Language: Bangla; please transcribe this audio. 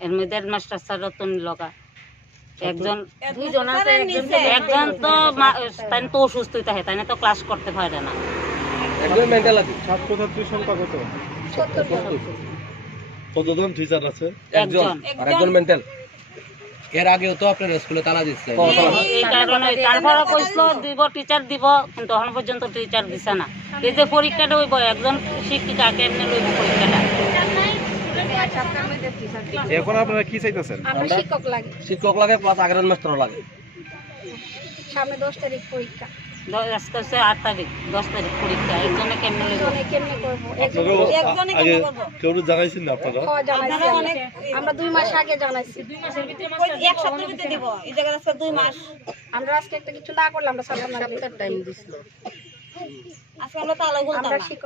এর মধ্যে মাস্টার স্যার রতন লগা। একজন একজন তো মা- তাই তো অসুস্থ থাকে তাই না তো ক্লাস করতে পারে না। একজন মেন্টাল আছে ছাত্রছাত্রীর সংখ্যা কত? কতজন টিচার আছে? একজন। আর একজন মেন্টাল এর আগেও তো আপনার স্কুলে তালা দিচ্ছেন এই কারণে তারপরে কইছিল দিব টিচার দিব কিন্তু এখন পর্যন্ত টিচার দিছে না। এই যে পরীক্ষাটা হইব একজন শিক্ষিকা কেমনে লইব পরীক্ষাটা? এখন আপনারা কি চাইতেছেন? শিক্ষক লাগে। শিক্ষক লাগে প্লাস আগের মাস্টারও লাগে। সামনে দশ তারিখ পরীক্ষা। দ- আজকে হচ্ছে আট তারিখ দশ তারিখ পরীক্ষা একজনে কেমনে লইব জনে কেমনে করব? আপনারাও আগে কেউ জানাইছেন না আপনারা? খাওয়া জানাইছি। আমরা। দুই মাস আগে জানাইছি। এক সপ্তাহের ভিতরে দিব। এই জায়গায় আজকে দুই মাস। আমরা আজকে একটা কিছু না করলে আমরা টাইম আজকে শিক্ষক